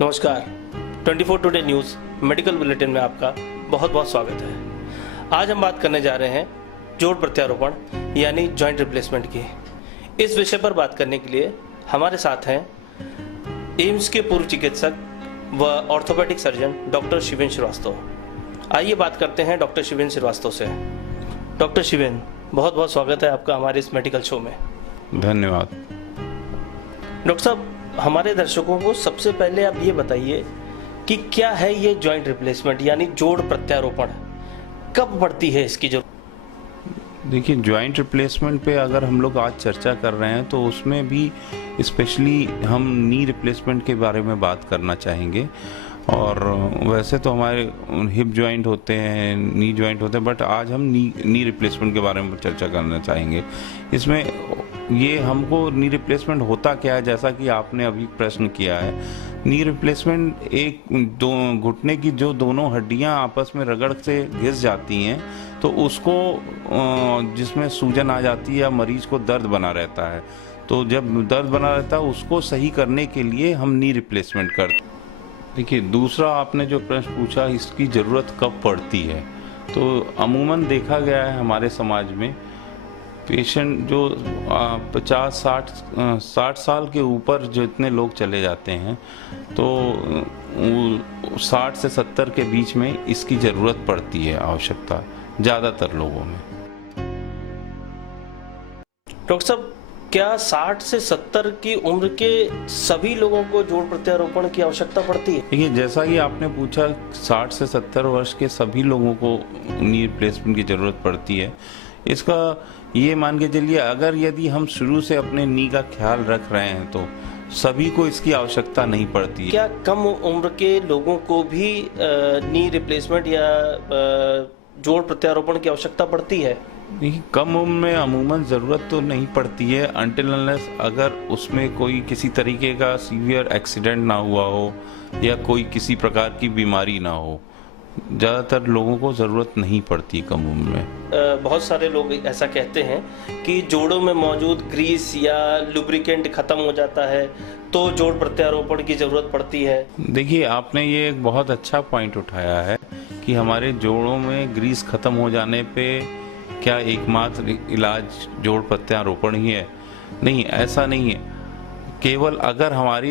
नमस्कार, 24 today news medical bulletin में आपका बहुत बहुत स्वागत है। आज हम बात करने जा रहे हैं जोड़ प्रत्यारोपण यानी जॉइंट रिप्लेसमेंट की। इस विषय पर बात करने के लिए हमारे साथ हैं एम्स के पूर्व चिकित्सक व ऑर्थोपेडिक सर्जन डॉक्टर शिवेन श्रीवास्तव। आइए बात करते हैं डॉक्टर शिवेन श्रीवास्तव से। डॉक्टर शिवेन, बहुत बहुत स्वागत है आपका हमारे इस मेडिकल शो में। धन्यवाद। डॉक्टर साहब, हमारे दर्शकों को सबसे पहले आप ये बताइए कि क्या है ये जॉइंट रिप्लेसमेंट यानी जोड़ प्रत्यारोपण, कब पड़ती है इसकी जरूरत? देखिए, जॉइंट रिप्लेसमेंट पे अगर हम लोग आज चर्चा कर रहे हैं तो उसमें भी स्पेशली हम नी रिप्लेसमेंट के बारे में बात करना चाहेंगे। और वैसे तो हमारे हिप जॉइंट होते हैं, नी जॉइंट होते हैं, बट आज हम नी रिप्लेसमेंट के बारे में चर्चा करना चाहेंगे। इसमें ये हमको नी रिप्लेसमेंट होता क्या है, जैसा कि आपने अभी प्रश्न किया है। नी रिप्लेसमेंट एक दो घुटने की जो दोनों हड्डियां आपस में रगड़ से घिस जाती हैं तो उसको जिसमें सूजन आ जाती है या मरीज को दर्द बना रहता है, तो जब दर्द बना रहता है उसको सही करने के लिए हम नी रिप्लेसमेंट करते हैं। देखिए, दूसरा आपने जो प्रश्न पूछा, इसकी ज़रूरत कब पड़ती है, तो अमूमन देखा गया है हमारे समाज में पेशेंट जो 50-60 साल के ऊपर जितने लोग चले जाते हैं तो 60 से 70 के बीच में इसकी ज़रूरत पड़ती है, आवश्यकता ज़्यादातर लोगों में। डॉक्टर साहब, क्या 60 से 70 की उम्र के सभी लोगों को जोड़ प्रत्यारोपण की आवश्यकता पड़ती है? देखिए, जैसा कि आपने पूछा, 60 से 70 वर्ष के सभी लोगों को नी रिप्लेसमेंट की ज़रूरत पड़ती है। इसका ये मान के चलिए, अगर यदि हम शुरू से अपने नी का ख्याल रख रहे हैं तो सभी को इसकी आवश्यकता नहीं पड़ती है। क्या कम उम्र के लोगों को भी नी रिप्लेसमेंट या जोड़ प्रत्यारोपण की आवश्यकता पड़ती है? देखिए, कम उम्र में अमूमन ज़रूरत तो नहीं पड़ती है अनटिल अनलेस अगर उसमें कोई किसी तरीके का सीवियर एक्सीडेंट ना हुआ हो या कोई किसी प्रकार की बीमारी ना हो। ज़्यादातर लोगों को ज़रूरत नहीं पड़ती कम उम्र में। बहुत सारे लोग ऐसा कहते हैं कि जोड़ों में मौजूद ग्रीस या लुब्रिकेंट खत्म हो जाता है तो जोड़ प्रत्यारोपण की ज़रूरत पड़ती है। देखिए, आपने ये एक बहुत अच्छा पॉइंट उठाया है कि हमारे जोड़ों में ग्रीस खत्म हो जाने पे क्या एकमात्र इलाज जोड़ प्रत्यारोपण ही है? नहीं, ऐसा नहीं है। केवल अगर हमारी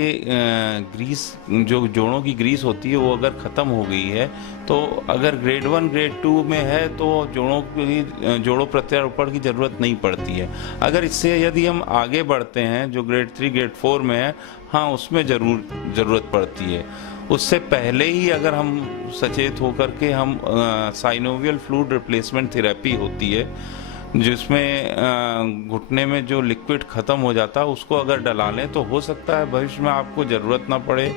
ग्रीस, जो जोड़ों की ग्रीस होती है, वो अगर ख़त्म हो गई है तो अगर ग्रेड 1 ग्रेड 2 में है तो जोड़ों प्रत्यारोपण की ज़रूरत नहीं पड़ती है। अगर इससे यदि हम आगे बढ़ते हैं, जो ग्रेड 3 ग्रेड 4 में है, हाँ, उसमें ज़रूरत पड़ती है। उससे पहले ही अगर हम सचेत होकर के हम साइनोवियल फ्लूइड रिप्लेसमेंट थेरेपी होती है, जिसमें घुटने में जो लिक्विड ख़त्म हो जाता है उसको अगर डला लें तो हो सकता है भविष्य में आपको ज़रूरत ना पड़े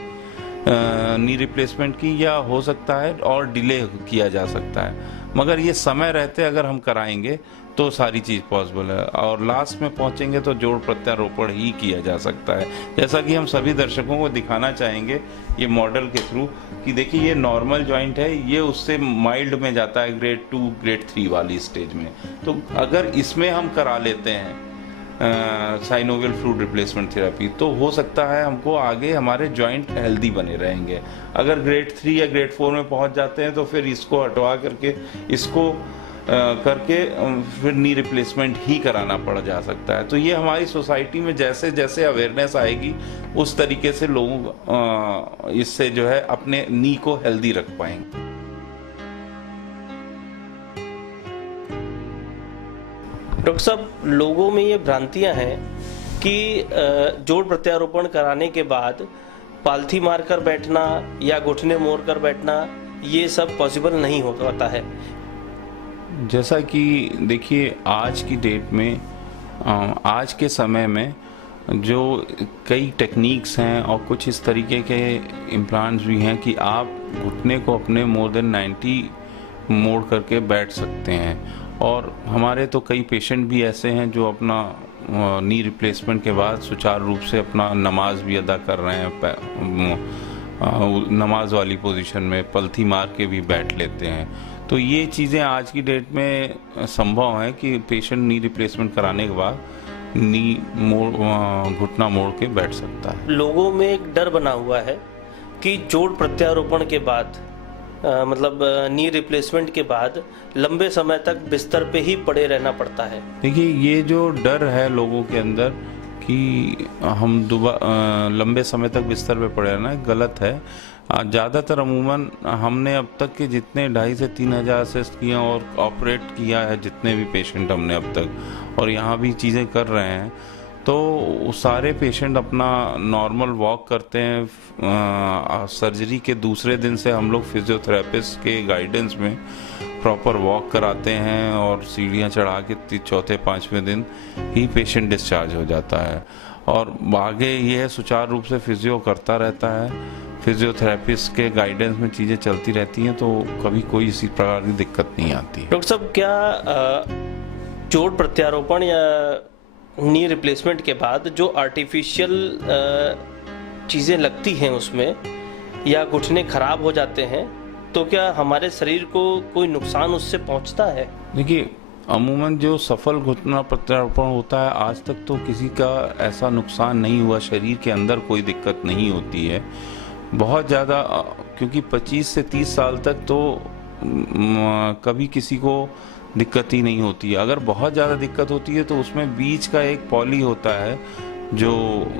नी रिप्लेसमेंट की, या हो सकता है और डिले किया जा सकता है। मगर ये समय रहते अगर हम कराएंगे तो सारी चीज़ पॉसिबल है और लास्ट में पहुंचेंगे तो जोड़ प्रत्यारोपण ही किया जा सकता है। जैसा कि हम सभी दर्शकों को दिखाना चाहेंगे ये मॉडल के थ्रू कि देखिए, ये नॉर्मल जॉइंट है, ये उससे माइल्ड में जाता है ग्रेड 2 ग्रेड 3 वाली स्टेज में। तो अगर इसमें हम करा लेते हैं साइनोवियल फ्लूइड रिप्लेसमेंट थेरेपी तो हो सकता है हमको आगे हमारे जॉइंट हेल्दी बने रहेंगे। अगर ग्रेड 3 या ग्रेड 4 में पहुंच जाते हैं तो फिर इसको हटवा करके इसको करके फिर नी रिप्लेसमेंट ही कराना पड़ जा सकता है। तो ये हमारी सोसाइटी में जैसे जैसे अवेयरनेस आएगी उस तरीके से लोग इससे जो है अपने नी को हेल्दी रख पाएंगे। डॉक्टर साहब, लोगों में ये भ्रांतियां हैं कि जोड़ प्रत्यारोपण कराने के बाद पालथी मारकर बैठना या घुटने मोड़ कर बैठना, ये सब पॉसिबल नहीं हो पाता है। जैसा कि देखिए, आज की डेट में, आज के समय में जो कई टेक्निक्स हैं और कुछ इस तरीके के इम्प्लांट्स भी हैं कि आप घुटने को अपने मोर देन 90 मोड़ करके बैठ सकते हैं। और हमारे तो कई पेशेंट भी ऐसे हैं जो अपना नी रिप्लेसमेंट के बाद सुचारू रूप से अपना नमाज भी अदा कर रहे हैं, नमाज वाली पोजीशन में पलथी मार के भी बैठ लेते हैं। तो ये चीज़ें आज की डेट में संभव है कि पेशेंट नी रिप्लेसमेंट कराने के बाद नी घुटना मोड़ के बैठ सकता है। लोगों में एक डर बना हुआ है कि जोड़ प्रत्यारोपण के बाद मतलब नी रिप्लेसमेंट के बाद लंबे समय तक बिस्तर पे ही पड़े रहना पड़ता है। देखिए, ये जो डर है लोगों के अंदर कि हम लंबे समय तक बिस्तर पे पड़े रहना, गलत है। ज़्यादातर अमूमन हमने अब तक के जितने 2,500 से 3,000 असिस्ट किए और ऑपरेट किया है, जितने भी पेशेंट हमने अब तक, और यहाँ भी चीज़ें कर रहे हैं, तो सारे पेशेंट अपना नॉर्मल वॉक करते हैं। सर्जरी के दूसरे दिन से हम लोग फिजियोथेरेपिस्ट के गाइडेंस में प्रॉपर वॉक कराते हैं और सीढ़ियाँ चढ़ा के चौथे 5वें दिन ही पेशेंट डिस्चार्ज हो जाता है। और आगे ये है सुचारू रूप से फिजियो करता रहता है, फिजियोथेरेपिस्ट के गाइडेंस में चीज़ें चलती रहती हैं, तो कभी कोई इसी प्रकार की दिक्कत नहीं आती। डॉक्टर साहब, क्या जोड़ प्रत्यारोपण या नी रिप्लेसमेंट के बाद जो आर्टिफिशियल चीज़ें लगती हैं उसमें, या घुटने खराब हो जाते हैं, तो क्या हमारे शरीर को कोई नुकसान उससे पहुंचता है? देखिए, अमूमन जो सफल घुटना प्रत्यारोपण होता है, आज तक तो किसी का ऐसा नुकसान नहीं हुआ, शरीर के अंदर कोई दिक्कत नहीं होती है। बहुत ज़्यादा, क्योंकि 25 से 30 साल तक तो कभी किसी को दिक्कत ही नहीं होती है। अगर बहुत ज़्यादा दिक्कत होती है तो उसमें बीच का एक पॉली होता है जो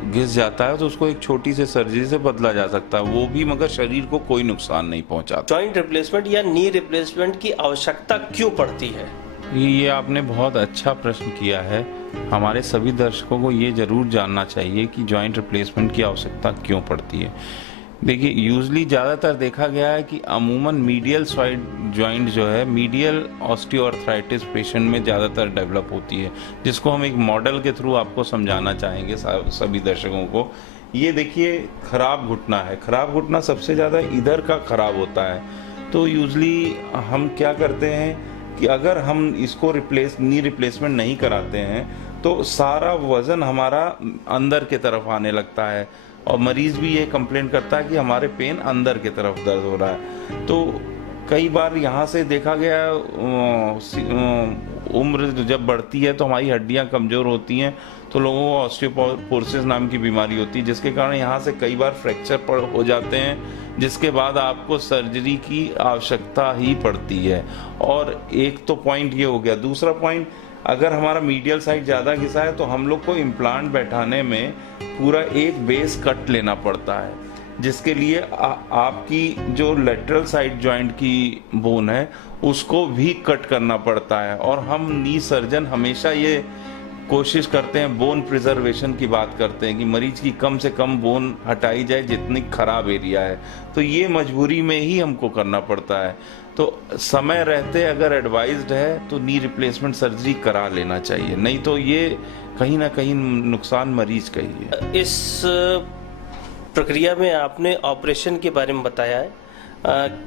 घिस जाता है, तो उसको एक छोटी सी सर्जरी से बदला जा सकता है, वो भी, मगर शरीर को कोई नुकसान नहीं पहुंचाता। जॉइंट रिप्लेसमेंट या नी रिप्लेसमेंट की आवश्यकता क्यों पड़ती है? ये आपने बहुत अच्छा प्रश्न किया है। हमारे सभी दर्शकों को ये जरूर जानना चाहिए कि जॉइंट रिप्लेसमेंट की आवश्यकता क्यों पड़ती है। देखिए, यूजली ज़्यादातर देखा गया है कि अमूमन मीडियल साइड जॉइंट जो है, मीडियल ऑस्टियोआर्थराइटिस पेशेंट में ज़्यादातर डेवलप होती है, जिसको हम एक मॉडल के थ्रू आपको समझाना चाहेंगे सभी दर्शकों को। ये देखिए, खराब घुटना है। खराब घुटना सबसे ज़्यादा इधर का खराब होता है। तो यूजली हम क्या करते हैं कि अगर हम इसको नी रिप्लेसमेंट नहीं कराते हैं तो सारा वज़न हमारा अंदर के तरफ आने लगता है, और मरीज़ भी ये कंप्लेंट करता है कि हमारे पेन अंदर की तरफ दर्द हो रहा है। तो कई बार यहाँ से देखा गया, उम्र जब बढ़ती है तो हमारी हड्डियाँ कमज़ोर होती हैं, तो लोगों को ऑस्टियोपोरोसिस नाम की बीमारी होती है, जिसके कारण यहाँ से कई बार फ्रैक्चर हो जाते हैं, जिसके बाद आपको सर्जरी की आवश्यकता ही पड़ती है। और एक तो पॉइंट ये हो गया। दूसरा पॉइंट, अगर हमारा मीडियल साइड ज़्यादा घिसा है तो हम लोग को इम्प्लांट बैठाने में पूरा एक बेस कट लेना पड़ता है, जिसके लिए आपकी जो लेटरल साइड जॉइंट की बोन है उसको भी कट करना पड़ता है। और हम नी सर्जन हमेशा ये कोशिश करते हैं, बोन प्रिजर्वेशन की बात करते हैं कि मरीज की कम से कम बोन हटाई जाए जितनी खराब एरिया है। तो ये मजबूरी में ही हमको करना पड़ता है। तो समय रहते अगर एडवाइज्ड है तो नी रिप्लेसमेंट सर्जरी करा लेना चाहिए, नहीं तो ये कहीं ना कहीं नुकसान मरीज का ही है। इस प्रक्रिया में आपने ऑपरेशन के बारे में बताया है,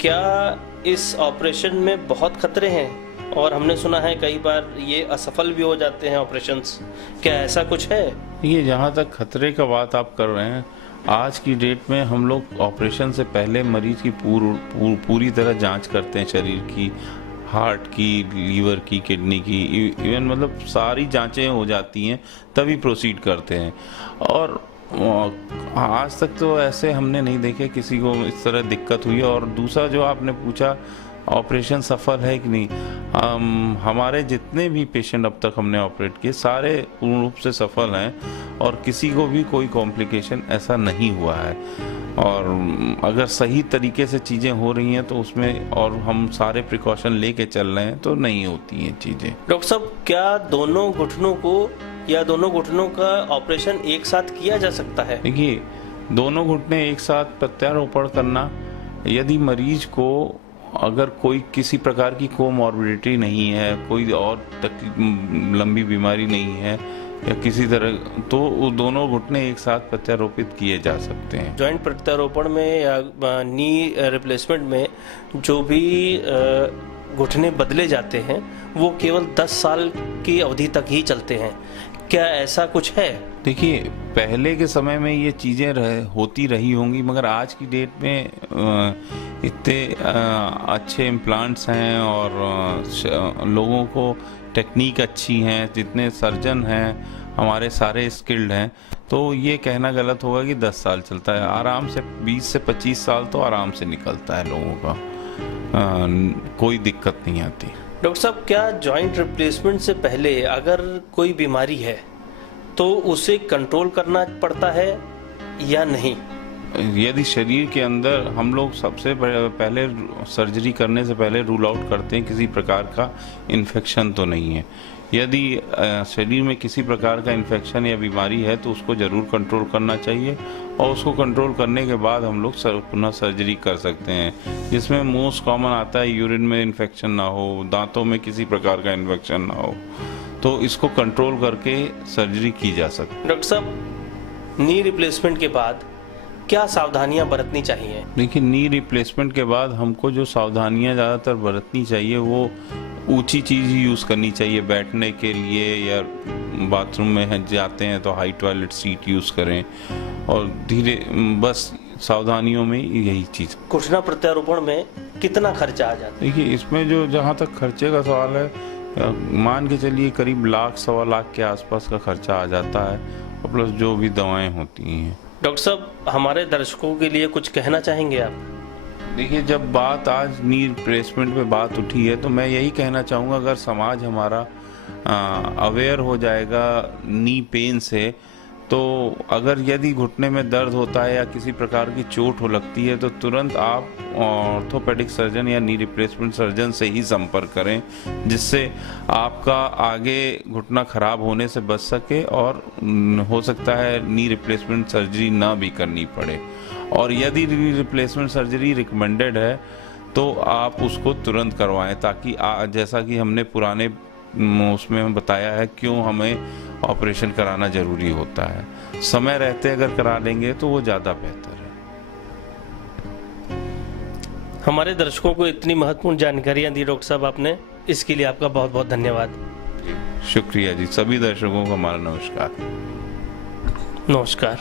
क्या इस ऑपरेशन में बहुत खतरे हैं? और हमने सुना है कई बार ये असफल भी हो जाते हैं ऑपरेशंस, क्या ऐसा कुछ है? ये जहाँ तक खतरे का बात आप कर रहे हैं, आज की डेट में हम लोग ऑपरेशन से पहले मरीज की पूरी तरह जांच करते हैं, शरीर की, हार्ट की, लीवर की, किडनी की, इवन मतलब सारी जांचें हो जाती हैं, तभी प्रोसीड करते हैं। और आज तक तो ऐसे हमने नहीं देखे किसी को इस तरह दिक्कत हुई। और दूसरा जो आपने पूछा, ऑपरेशन सफल है कि नहीं, हमारे जितने भी पेशेंट अब तक हमने ऑपरेट किए सारे पूर्ण रूप से सफल हैं और किसी को भी कोई कॉम्प्लिकेशन ऐसा नहीं हुआ है। और अगर सही तरीके से चीज़ें हो रही हैं तो उसमें, और हम सारे प्रिकॉशन लेके चल रहे हैं, तो नहीं होती हैं चीज़ें। डॉक्टर साहब, क्या दोनों घुटनों को या दोनों घुटनों का ऑपरेशन एक साथ किया जा सकता है? देखिए, दोनों घुटने एक साथ प्रत्यारोपण करना, यदि मरीज को अगर कोई किसी प्रकार की कोमॉर्बिडिटी नहीं है, कोई और लंबी बीमारी नहीं है या किसी तरह, तो वो दोनों घुटने एक साथ प्रत्यारोपित किए जा सकते हैं। जॉइंट प्रत्यारोपण में या नी रिप्लेसमेंट में जो भी घुटने बदले जाते हैं वो केवल 10 साल की अवधि तक ही चलते हैं, क्या ऐसा कुछ है? देखिए, पहले के समय में ये चीज़ें होती रही होंगी, मगर आज की डेट में इतने अच्छे इम्प्लांट्स हैं और लोगों को टेक्निक अच्छी हैं, जितने सर्जन हैं हमारे सारे स्किल्ड हैं, तो ये कहना गलत होगा कि 10 साल चलता है। आराम से 20 से 25 साल तो आराम से निकलता है लोगों का, कोई दिक्कत नहीं आती। डॉक्टर साहब, क्या जॉइंट रिप्लेसमेंट से पहले अगर कोई बीमारी है तो उसे कंट्रोल करना पड़ता है या नहीं? यदि शरीर के अंदर, हम लोग सबसे पहले सर्जरी करने से पहले रूल आउट करते हैं किसी प्रकार का इन्फेक्शन तो नहीं है। यदि शरीर में किसी प्रकार का इन्फेक्शन या बीमारी है तो उसको ज़रूर कंट्रोल करना चाहिए, और उसको कंट्रोल करने के बाद हम लोग पुनः सर्जरी कर सकते हैं, जिसमें मोस्ट कॉमन आता है यूरिन में इन्फेक्शन ना हो, दांतों में किसी प्रकार का इन्फेक्शन ना हो, तो इसको कंट्रोल करके सर्जरी की जा सकती है। डॉक्टर साहब, नी रिप्लेसमेंट के बाद क्या सावधानियां बरतनी चाहिए? देखिए, नी रिप्लेसमेंट के बाद हमको जो सावधानियां ज़्यादातर बरतनी चाहिए वो ऊंची चीज़ ही यूज़ करनी चाहिए बैठने के लिए, या बाथरूम में जाते हैं तो हाई टॉयलेट सीट यूज़ करें, और धीरे बस सावधानियों में यही चीज़। घुटना प्रत्यारोपण में कितना खर्चा आ जाता है? देखिए, इसमें जो जहाँ तक खर्चे का सवाल है, मान के चलिए करीब लाख 1.25 लाख के आसपास का खर्चा आ जाता है, और प्लस जो भी दवाएं होती हैं। डॉक्टर साहब, हमारे दर्शकों के लिए कुछ कहना चाहेंगे आप? देखिए, जब बात आज नी रिप्लेसमेंट पे बात उठी है तो मैं यही कहना चाहूँगा, अगर समाज हमारा अवेयर हो जाएगा नी पेन से, तो अगर यदि घुटने में दर्द होता है या किसी प्रकार की चोट हो लगती है तो तुरंत आप ऑर्थोपेडिक सर्जन या नी रिप्लेसमेंट सर्जन से ही संपर्क करें, जिससे आपका आगे घुटना खराब होने से बच सके, और हो सकता है नी रिप्लेसमेंट सर्जरी ना भी करनी पड़े। और यदि नी रिप्लेसमेंट सर्जरी रिकमेंडेड है तो आप उसको तुरंत करवाएं, ताकि जैसा कि हमने पुराने उसमें हम बताया है क्यों हमें ऑपरेशन कराना जरूरी होता है। समय रहते अगर करा लेंगे तो वो ज़्यादा बेहतर है। हमारे दर्शकों को इतनी महत्वपूर्ण जानकारियां दी डॉक्टर साहब आपने, इसके लिए आपका बहुत बहुत धन्यवाद। शुक्रिया जी। सभी दर्शकों को हमारा नमस्कार। नमस्कार।